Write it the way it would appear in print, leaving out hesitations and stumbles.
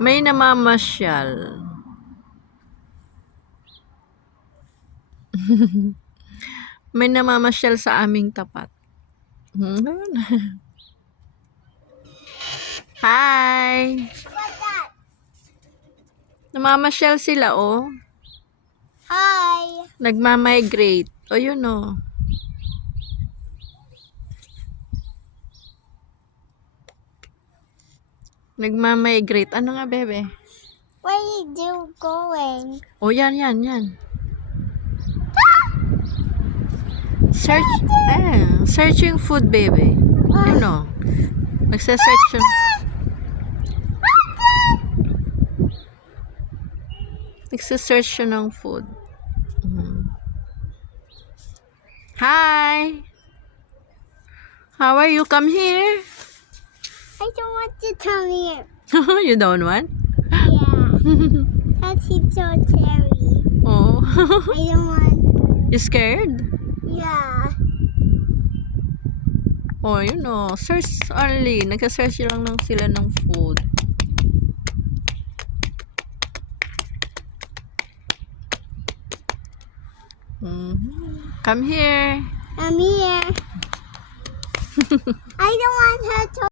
May namamasyal. May namamasyal sa aming tapat. Hi! Namamasyal sila, oh. Hi! Nagmamigrate. O, yun, oh. Nagmamigrate. Ano nga, bebe? Where you going? O, yan. Searching food, baby. You know. Nagsa-search siya. Nagsa-search siya ng food. Hi! How are you? Come here. I don't want to come here. You don't want? Yeah. That's so scary. Oh. I don't want. You scared? Yeah. Oh, you know. Search only. Nagsa-search lang sila ng food. Come here. I'm here. I don't want her to